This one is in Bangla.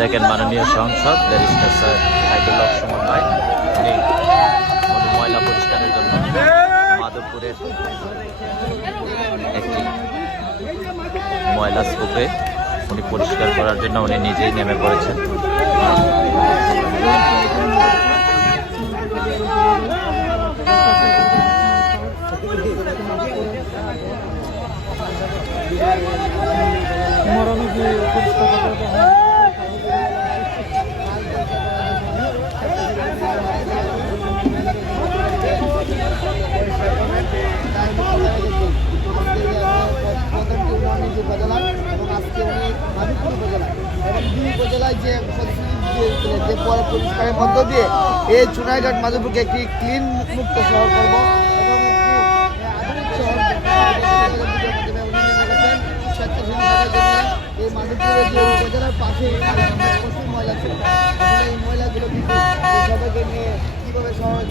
দেখেন মাননীয় সংসদ ব্যারিস্টার স্যার সাইদুল হক সুমন ভাই উনি ময়লা পরিষ্কারের জন্য মাধবপুরের একটি ময়লা স্তূপে উনি পরিষ্কার করার জন্য উনি নিজেই নেমে পড়েছেন। উপজেলায় যে পরিষ্কারের মধ্য দিয়ে এই চুনাইঘাট মাধবপুরকে একটি ক্লিন মুক্ত শহর করব এবং এই মাধবপুরের যে উপজেলার পাশে প্রচুর ময়লা ছিল এই ময়লাগুলো কিন্তু সবাইকে নিয়ে কীভাবে শহরে